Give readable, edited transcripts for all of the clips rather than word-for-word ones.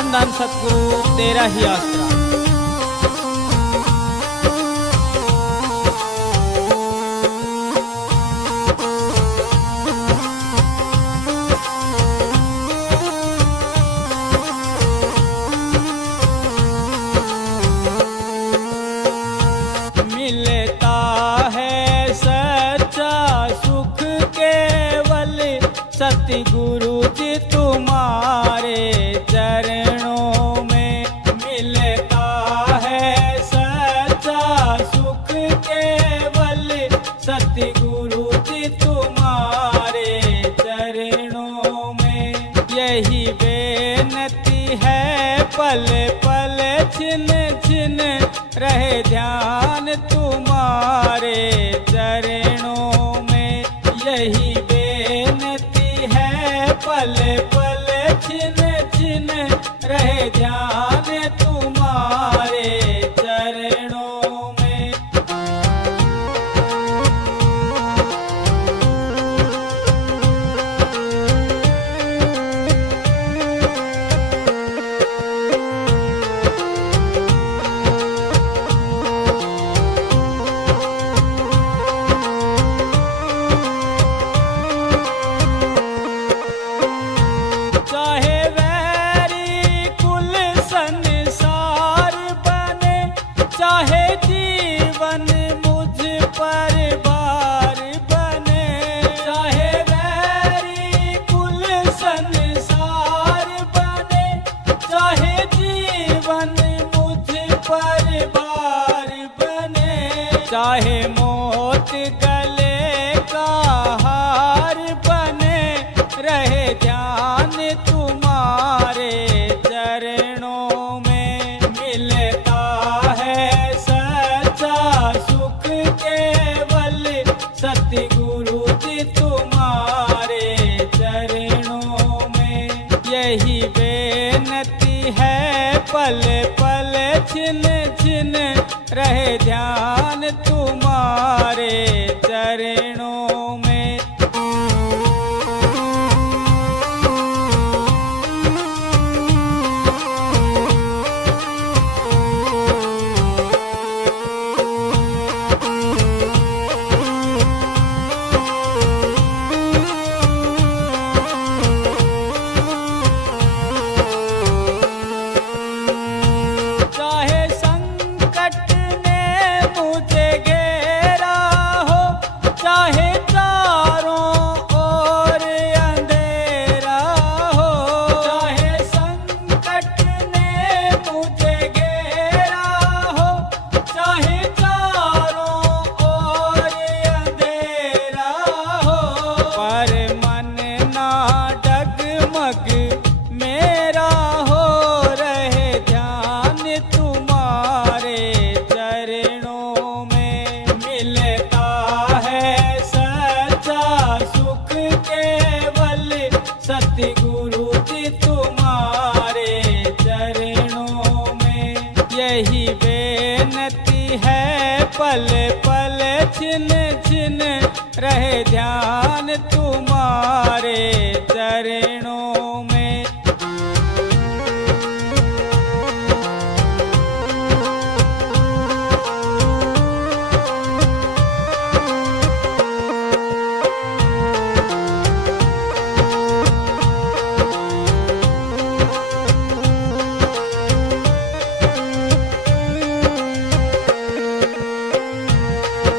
धन धन सतगुरु तेरा ही आसरा। मिलता है सच्चा सुख केवल सतगुरु जी तुम्हारे चरणों में। मिलता है सच्चा सुख केवल सतगुरु जी तुम्हारे चरणों में। यही बेनती है पल पल छिन छिन रहे ध्यान तुम्हारे चरणों में। यही बेनती है पल पल छिन छिन रहे ध्यान तुम्हारे चरणों में। चाहे वैरी कुल संसार बने, चाहे जीवन मुझ पर भार बने। चाहे वैरी कुल संसार बने, चाहे जीवन मुझ पर भार बने। चाहे मौत गले का हार बने, रहे ध्यान तुम्हारे चरणों में। मिलता है सच्चा सुख केवल सतगुरु जी तुम्हारे चरणों में। यही बेनती है पल पल छिन छिन रहे ध्यान तुम्हारे चरणों में। चाहे संकट ने मुझे घेरा हो, चाहे चारों ओर अंधेरा हो। चाहे संकट ने मुझे घेरा हो, चाहे चारों ओर अंधेरा हो। पर मन ना डगमग मेरा हो, रहे ध्यान तुम्हारे चरणों में। मिलता है सच्चा सुख केवल सतगुरु जी तुम्हारे चरणों में। यही बेनती है पल पल छिन छिन रहे ध्यान तुम्हारे चरणों में।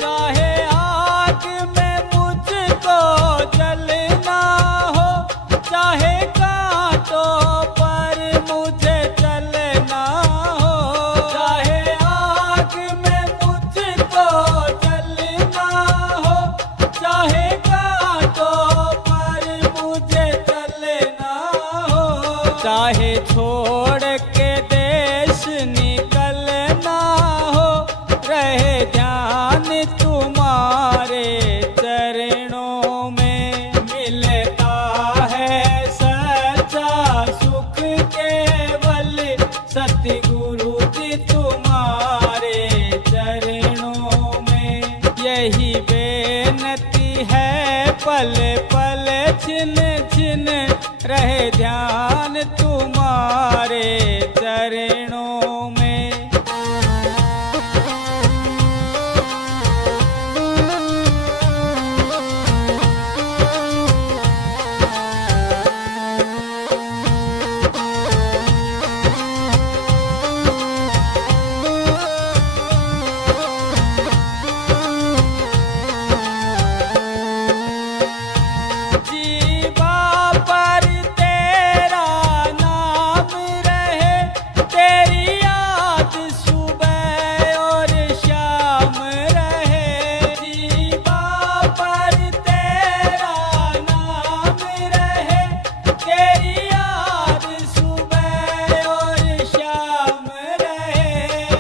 चाहे आग में मुझको जलना हो, चाहे कांटों पर मुझे चलना हो। चाहे आग में मुझको जलना हो, चाहे कांटों पर मुझे चलना हो। चाहे छोड़ के देश निकलना हो, रहे ध्यान तुम्हारे चरणों में। मिलता है सच्चा सुख केवल सतगुरु जी तुम्हारे चरणों में। यही बेनती है पल पल छिन छिन रहे ध्यान तुम्हारे तुम्हारे चरणों में।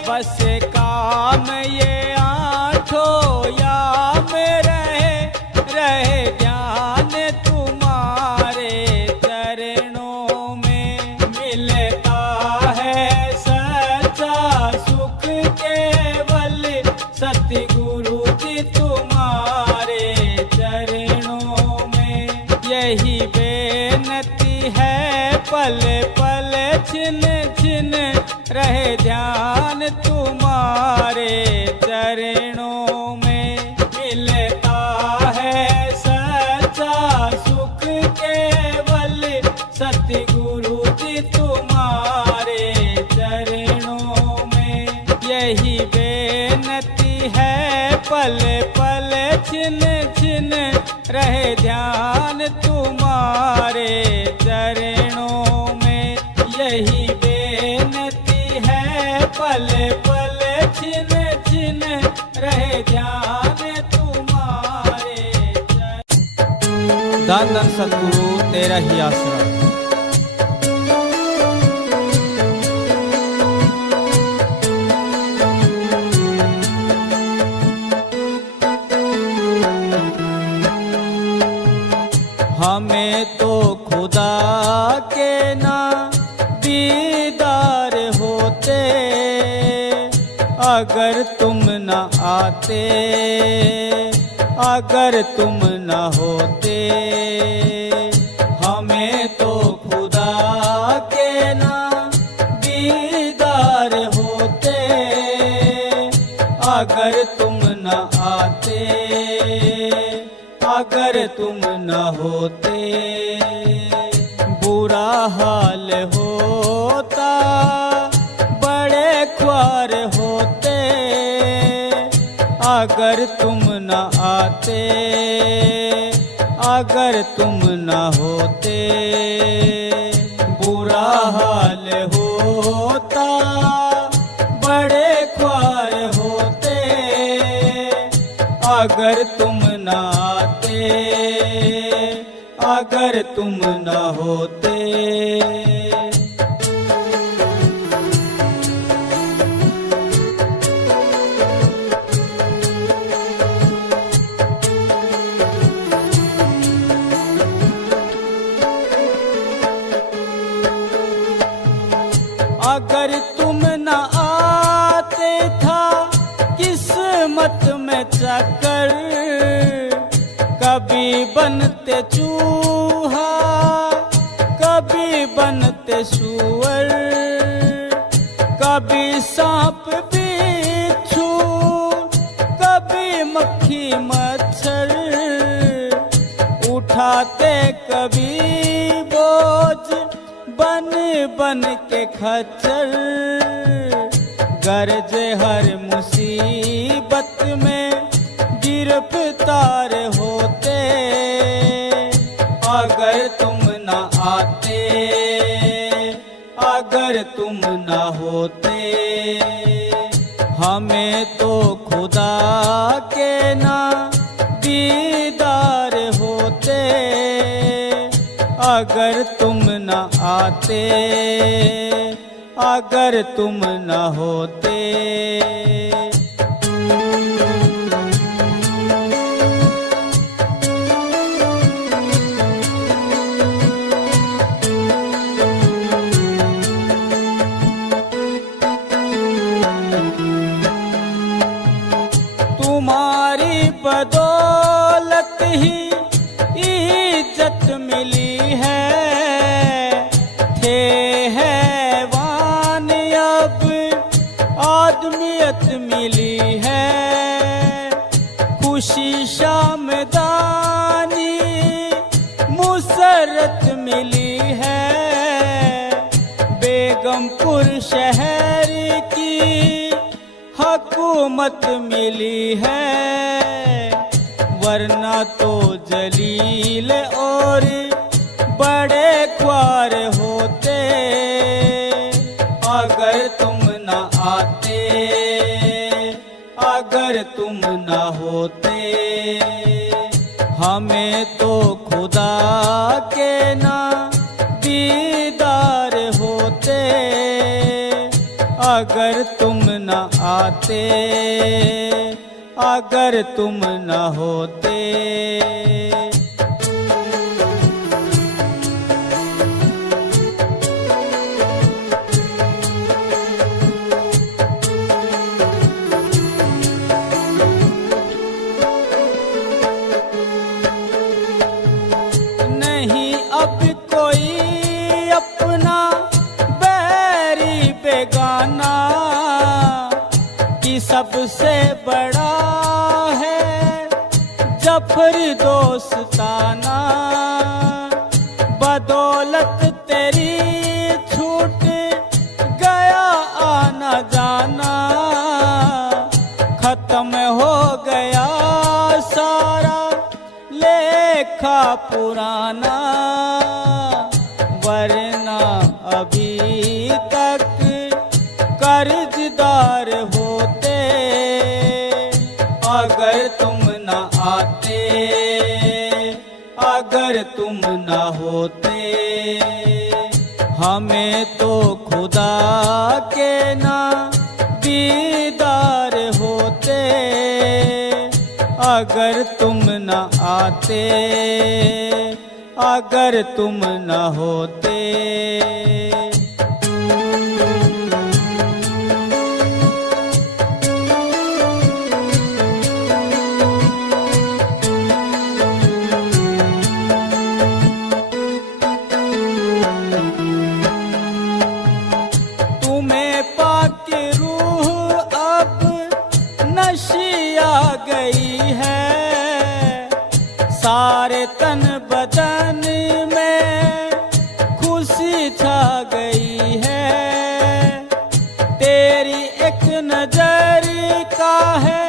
बस काम ये आठों याम रहे ध्यान तुम्हारे चरणों में। मिलता है सच्चा सुख केवल सतगुरु जी तुम्हारे चरणों में। यही बेनती है पल पल छिन छिन रहे ध्यान तुम्हारे चरणों में। मिलता है सच्चा सुख केवल सतगुरु जी तुम्हारे चरणों में। यही बेनती है पल पल छिन छिन रहे ध्यान तुम्हारे चरणों में। यही पल पल छिन छिन रहे ध्यान तुम्हारे। धन धन सतगुरु तेरा ही आसरा। हमें तो खुदा के ना दीदार होते, अगर तुम न आते, अगर तुम न होते। हमें तो खुदा के ना दीदार होते, अगर तुम न आते, अगर तुम न होते। बुरा हाल होता, बड़े ख्वार होते, अगर तुम न आते, अगर तुम न होते। बुरा हाल होता, बड़े ख्वार होते, अगर तुम न आते, अगर तुम न होते। अगर तुम न आते था किस्मत में चक्कर, कभी बनते चूहा, कभी बनते सूअर, कभी सांप बिच्छू, कभी मक्खी मच्छर, उठाते कभी बोझ बन बन के खच्चर। गरजे हर मुसीबत में गिरफ्तार होते, अगर तुम न आते, अगर तुम न होते। हमें तो खुदा के ना दीदार होते, अगर तुम न आते, अगर तुम न होते। तुम्हारी बदौलत ही इज्जत मिली है, थे है आदमियत मिली है, खुशी शामदानी मुसरत मिली है। बेगमपुर शहर की हुकूमत मिली है, वरना तो जलील और बड़े ख्वार होते। अगर तुम न आते, अगर तुम न होते, हमें तो खुदा के ना दीदार होते। अगर तुम न आते, अगर तुम न होते। नहीं अब कोई अपना बैरी बेगाना, कि सबसे बड़ा है जफर दोस्ताना। बदौलत तेरी छूट गया आना जाना, खत्म हो गया सारा लेखा पुराना। वरना अभी तक कर्जदार होते। अगर तुम न आते, अगर तुम न होते, हमें तो खुदा के ना दीदार होते। अगर तुम न आते, अगर तुम न होते। तुम्हें पाके रूह अब नशी आ गई है, सारे तन बदन में खुशी छा गई है। तेरी एक नजर का है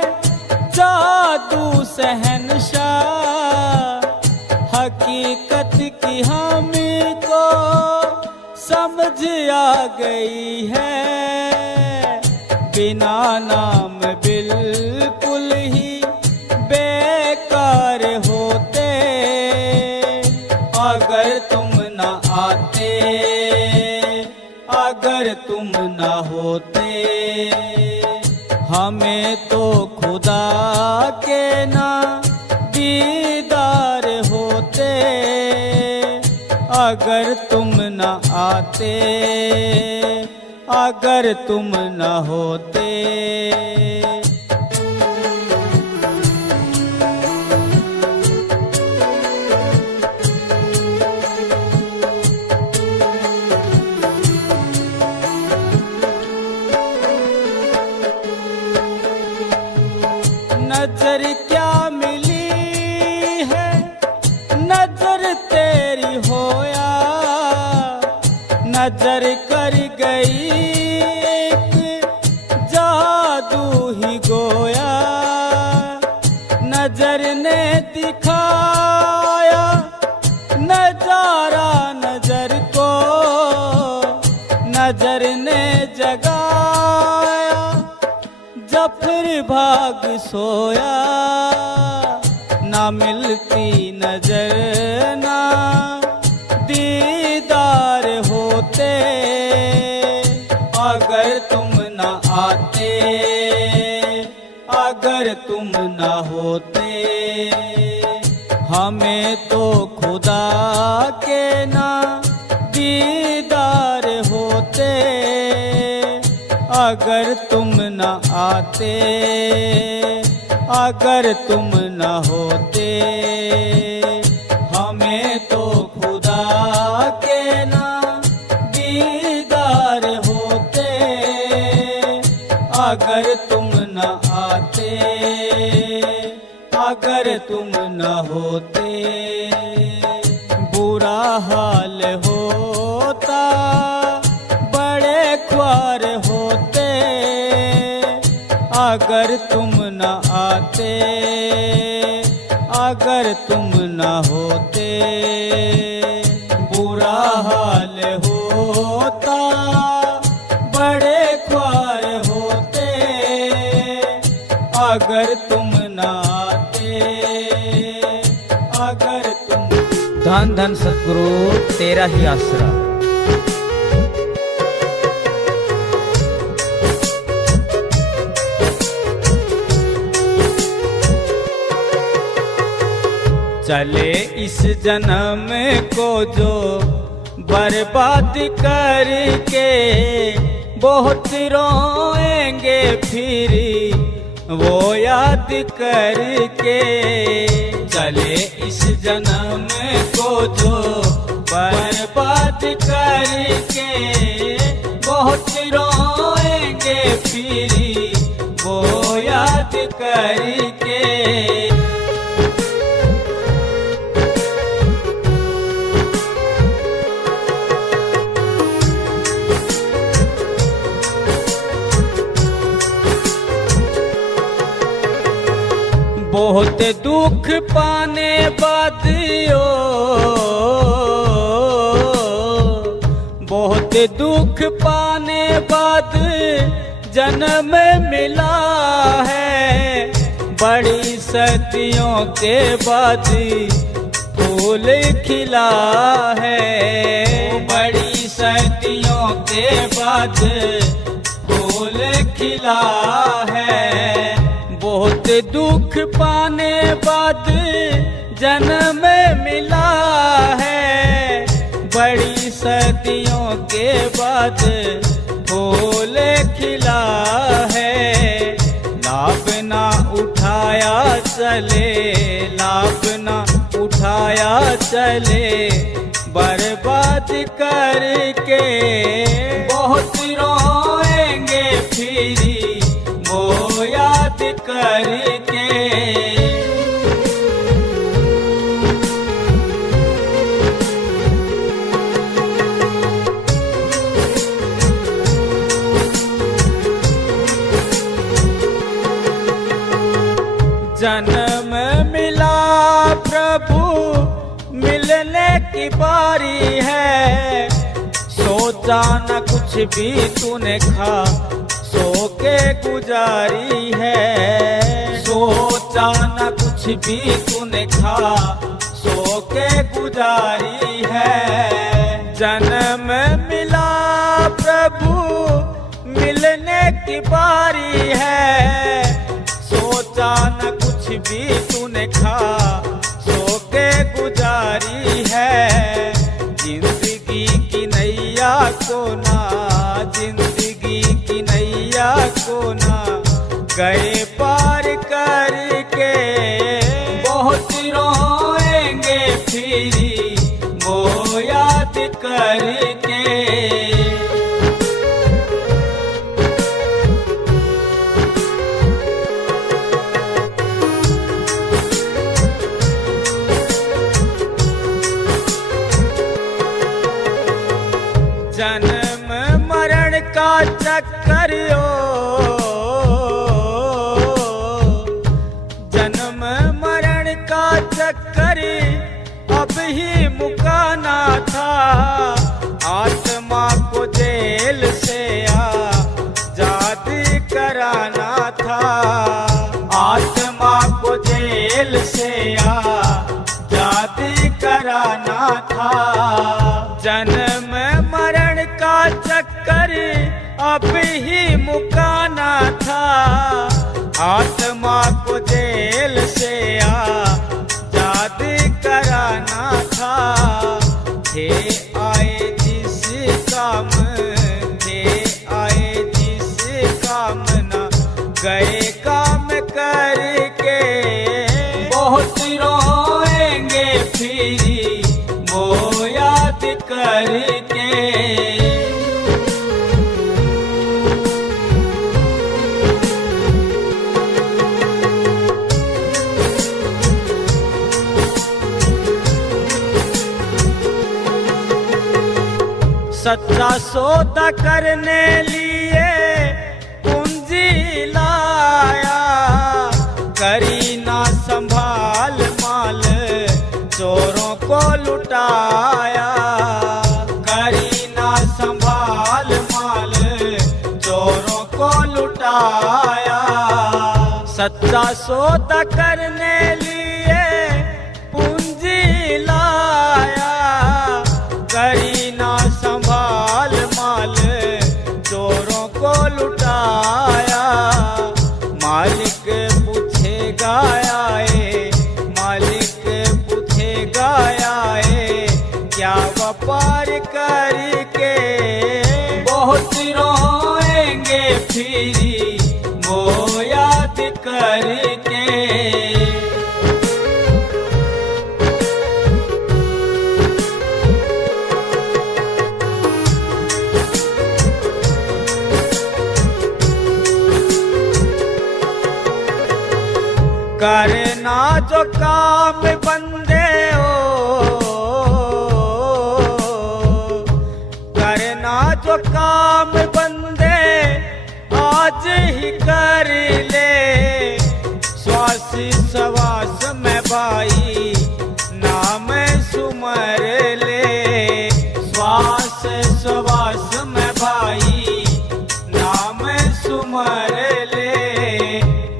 जादू शहंशाह, हकीकत की हमको समझ आ गई है। बिना नाम बिल्कुल ही बेकार होते। अगर तुम न आते, अगर तुम न होते, हमें तो खुदा के ना दीदार होते। अगर तुम न आते, अगर तुम न होते। नजर क्या मिली है, नजर तेरी होया, नजर कर गई एक जादू ही गोया। नजर ने दिखाया नजारा नजर को, नजर ने जगाया जफर भाग सोया। ना मिलती नजर ना दीदार होते। अगर तुम न आते, अगर तुम न होते, हमें तो खुदा के ना दीदार होते। अगर तुम न आते, अगर तुम न होते, हमें तो खुदा के ना दीदार होते। अगर अगर तुम न होते बुरा हाल होता, बड़े ख्वार होते। अगर तुम न आते, अगर तुम न होते बुरा हाल होता, बड़े ख्वार होते। अगर तुम न आते, अगर तुम। धन धन सतगुरु तेरा ही आसरा। चले इस जन्म को जो बर्बाद करके, बहुत रोएंगे फिर वो याद करके। चले इस जन्म को जो बर्बाद करके, बहुत रोएंगे फिर वो याद करके। बहुत दुख पाने बाद बहुत दुख पाने बाद जन्म मिला है। बड़ी सदियों के बाद फूल खिला है। बड़ी सदियों के बाद फूल खिला है। बहुत दुख पाने बाद जन्म मिला है। बड़ी सदियों के बाद फूल खिला है। लाभ ना उठाया चले, लाभ ना उठाया चले, बर्बाद करके। बहुत रोएंगे फिर वो याद करके। जन्म मिला प्रभु मिलने की बारी है। सोचा न कुछ भी तूने खा सो के गुजारी है। सोचा न कुछ भी तूने खा सो के गुजारी है। जन्म मिला प्रभु मिलने की बारी है। सोचा न कुछ भी तूने खा सो के गुजारी है। जिंदगी की नैया को ना, जिंदगी की नैया को ना गए पार करके। बहुत रोएंगे फिर वो याद करके। जन्म मरण का चक्कर जन्म मरण का चक्कर अब ही मुकाना था। आत्मा को जेल से आजाद कराना था। आत्मा को जेल से आजाद कराना था। जन्म मरण का चक्कर अब ही मुकाना था। आत्मा को जेल से आजाद कराना था। थे आए जिस काम, थे आए जिस काम ना गए काम करके। बहुत रोएंगे फिर वो याद करके। सच्चा सौदा करने लिए पूंजी लाया, करी ना संभाल माल चोरों को लुटाया, करी ना संभाल माल चोरों को लुटाया। सच्चा सौदा करने लिए पूंजी लाया, करी ना संभाल माल चोरों को लुटाया। मालिक पूछेगा आए, मालिक पूछेगा आए, क्या व्यापार करके बहुत रोएंगे फिरी वो याद करके। करना जो काम बंदे हो, करना जो काम बंदे आज ही कर ले। श्वास श्वास में भाई नाम सुमर ले, श्वास श्वास में भाई नाम सुमर ले।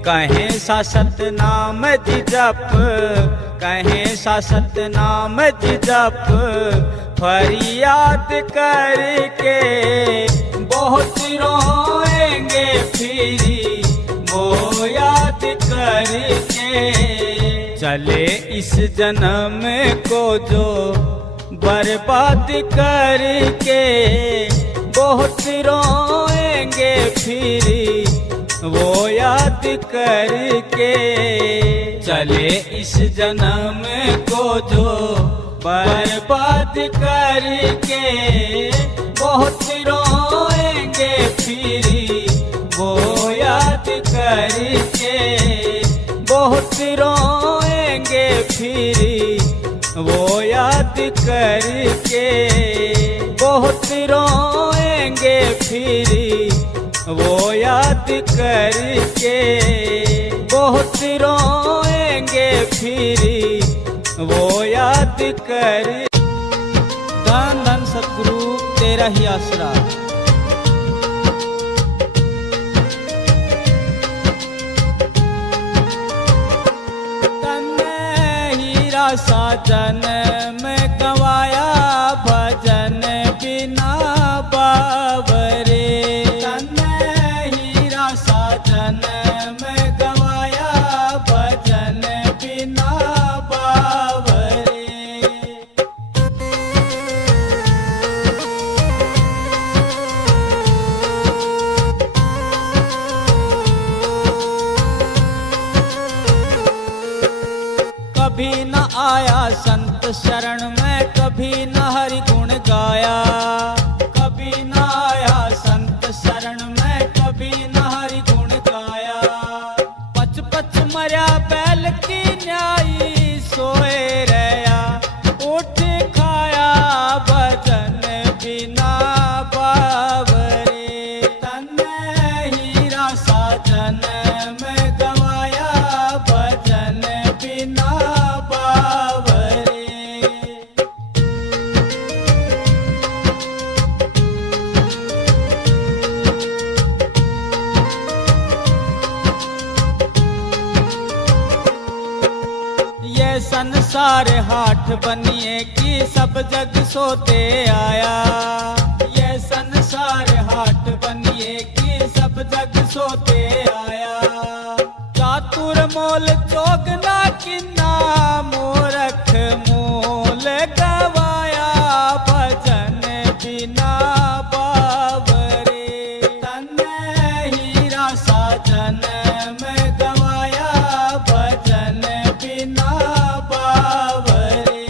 कहें सा सतनाम जी जप, कहें सा सतनाम जी जप, फरियाद करके बहुत रोएंगे फिरी वो याद करके। चले इस जन्म को जो बर्बाद करके बहुत रोएंगे फिरी वो याद करके। चले इस जन्म को जो बर्बाद करके बहुत रोएंगे फिरी वो याद करके, बहुत रोएंगे फिरी वो याद करके, बहुत रोएंगे फिरी वो याद करके, बहुत रोएंगे फिरी वो याद कर। धन धन सतगुरु तेरा ही आसरा। तन हीरा साजन में गवाया भजन बिना बावरे। तन हीरा साजन में गवाया भजन बिना बावरे। कभी न आया संत शरण में, कभी न हरि गुण गाया, कभी न आया संत शरण में, कभी न हरि गुण गाया। पच पच मर्या बैल की न्याई सोए रहा, उठ खाया भजन बिना बावरे। तन हीरा साजन में गवाया भजन बिना बावरे। ये संसार हाट बनिए की सब जग सोते आया, ये संसार हाट बनिए की सब जग सोते आया। चातुर मोल चोगना किन्ना, मूरख मोल गवाया भजन बिना बावरे। तन हीरा साजन में गवाया भजन बिना बावरे।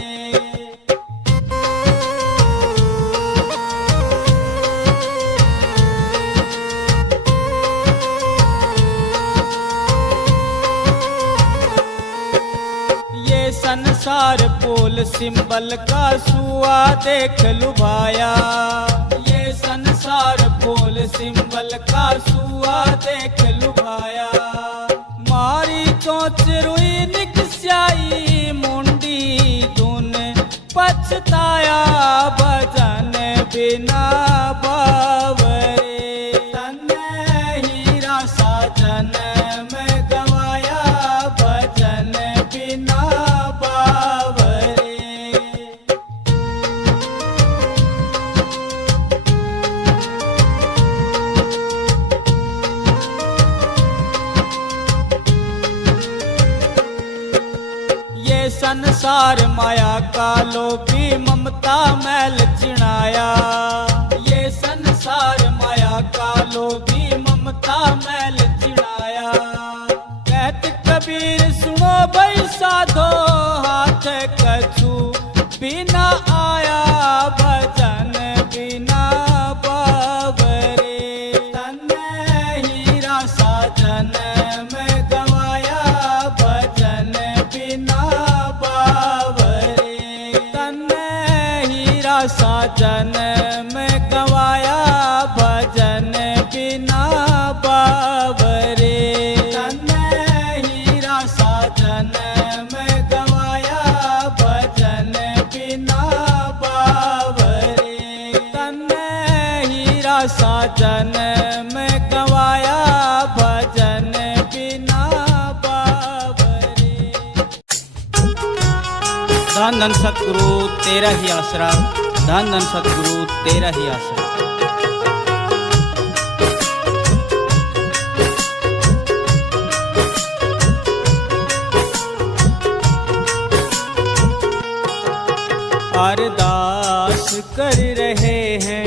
ये संसार पोल सिंबल का सुआ देख लुभाया, सिंबल का सुआ देख लुभाया। मारी चोंच रुई निकस्याई मुंडी धुन पछताया। भजन बिना बावरे तन हीरा साजन में गवाया। भजन बिना बावरे ये संसार माया का लोभी ममता मैल चिणाया। ये संसार माया का लोभी ममता मैल चिणाया। कहत कबीर सुनो भाई साधो हाथ कछु बिना आया। भजन बिना बावरे तन हीरा साजन में गवाया। भजन बिना बावरे तन हीरा साजन में गवाया। भजन बिना बावरे तन हीरा साजन में गवाया। भजन बिना बावरे तन हीरा साजन में गवाया। भजन बिना बावरे। धन धन सतगुरु तेरा ही आसरा, धन धन सतगुरु तेरा ही आसरा। अरदास कर रहे हैं,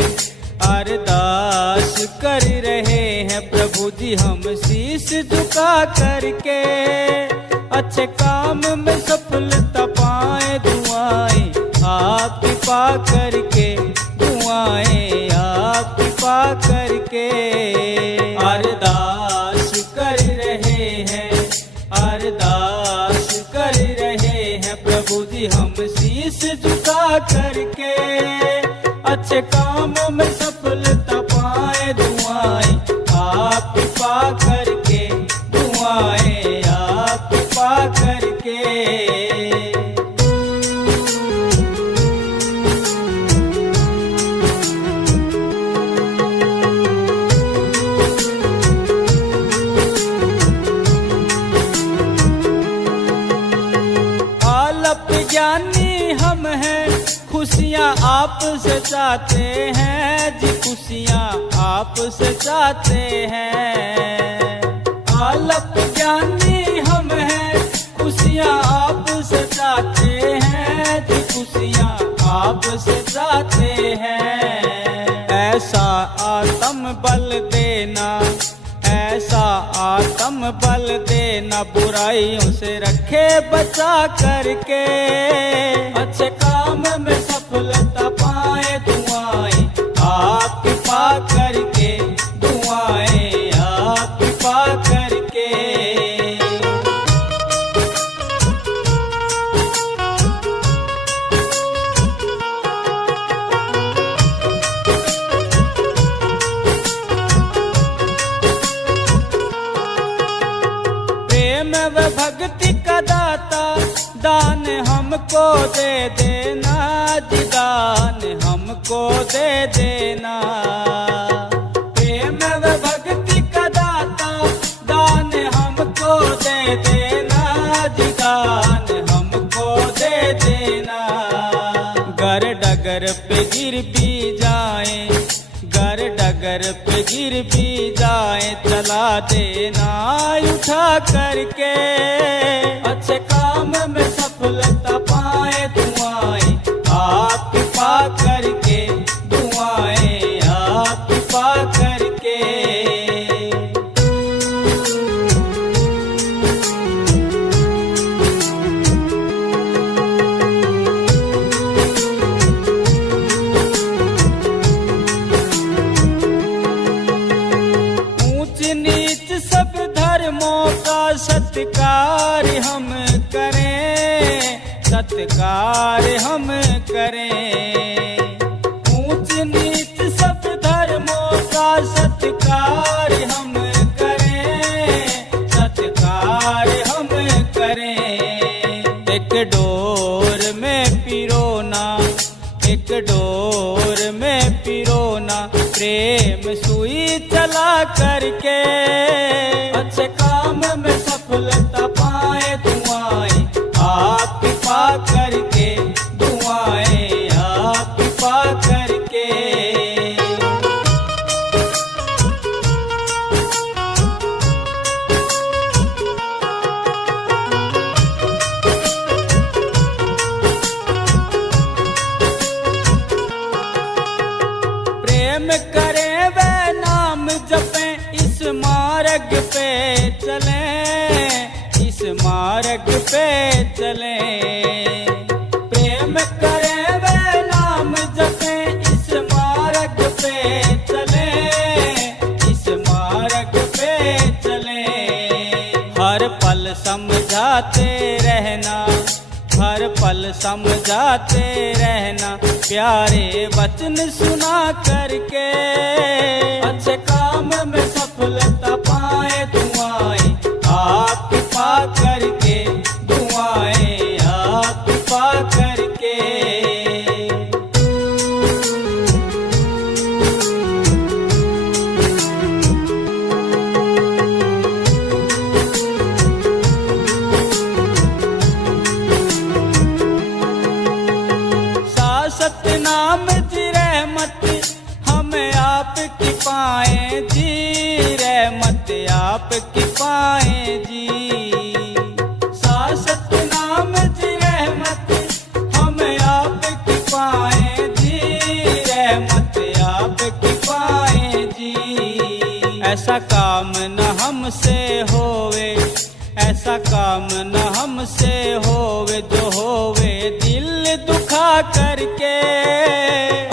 अरदास कर रहे हैं प्रभु जी हम शीश झुका करके। अच्छे काम में सफलता पाए दुआएं आप कृपा करके। दुआएं आप कृपा करके। अरदास कर रहे हैं, अरदास कर रहे हैं प्रभु जी हम शीश झुका करके। अच्छे काम में सफलता पाए दुआएं आप कृपा करके। दुआएं आप कृपा करके। आलप ज्ञानी हम हैं खुशियाँ आप से चाहते हैं जी। खुशियाँ आप से चाहते हैं। आलप ज्ञानी हम हैं खुशियाँ आप से चाहते हैं जी। खुशियाँ आप से चाहते हैं। ऐसा आत्म बल देना, ऐसा आत्म बल देना बुराइयों से रखे बचा करके। अच्छे काम में सफलता पाए दुआएं आप कृपा करके। दुआएं आप कृपा करके। प्रेम व भक्ति का दाता दान हमको दे देना जी। दान हमको दे देना। प्रेम व भक्ति का दाता दान हमको दे देना जी। दान हमको दे देना। गर डगर पे गिर भी जाए, गर डगर पे गिर भी जाए चला देना उठा करके। अच्छे काम में सफलता पाए दुआएं आप कृपा करके। दुआएं आप कृपा करके। ऊंच नीच सब धर्मों का सत्कार हम करें, सत्कार हम करें। ऊंच नीच सब धर्मों का सत्कार में पिरोना, प्रेम सुई चला करके अच्छे काम में सफलता पाए। दुआएं आप कृपा करके, दुआएं आप कृपा करके। प्रेम करें वे नाम जपें, इस मार्ग पे चलें, इस मार्ग पे चलें। प्रेम करें वे नाम जपें, इस मार्ग पे चलें, इस मार्ग पे चलें। हर पल समझाते रहना, हर पल समझाते रहना, प्यारे वचन सुना करके अच्छे काम में सफलता पाए। दुआएं आप कृपा करके, दुआएं आप कृपा करके। सतनाम जी रहमत हमें आपकी पाए जी, रहमत आपकी पाए जी। सतनाम जी रहमत हमें आपकी पाए जी, रहमत आपकी पाए जी। ऐसा काम न हमसे होवे, ऐसा काम न हमसे होवे, जो होवे दिल दुखा करके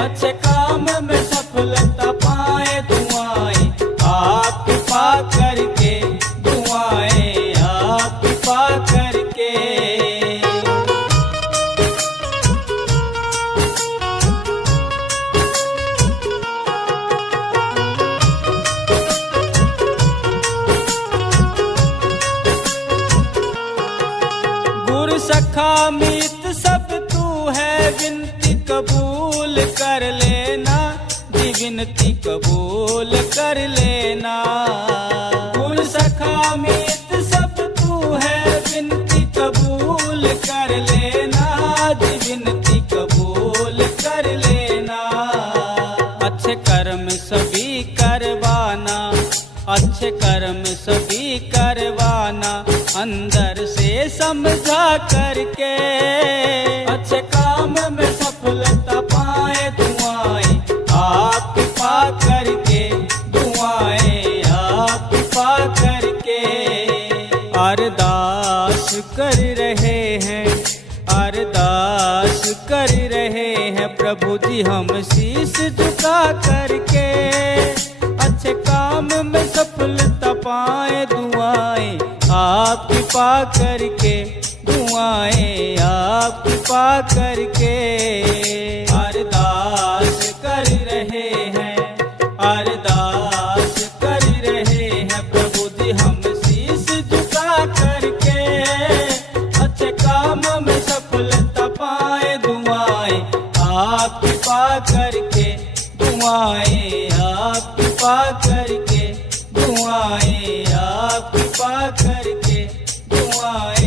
अच्छे काम में सफलता पाए। दुआएं आप कृपा करके, दुआएं आप कृपा करके। गुर सखा मीत सब तू है, विनती कबूल कर लेना जी, विनती कबूल कर लेना। गुर सखा मीत सब तू है, विनती कबूल कर लेना जी, विनती कबूल कर लेना। अच्छे कर्म सभी करवाना, अच्छे कर्म सभी करवाना, अंदर से समझा करके अच्छे काम में सफलता पाए। दुआएं आप कृपा करके, दुआएं आप कृपा करके। अरदास कर रहे हैं, अरदास कर रहे हैं, प्रभु जी हम शीश झुका करके अच्छे काम में सफलता पाए। दुआएं आप कृपा करके, दुआएं आप कृपा करके। अरदास कर रहे हैं, अरदास कर रहे हैं, प्रभु जी हम शीश झुका करके अच्छे काम में सफलता पाए। दुआएं आप कृपा करके, दुआएं आप कृपा करके, दुआएं आप कृपा करके, दुआएं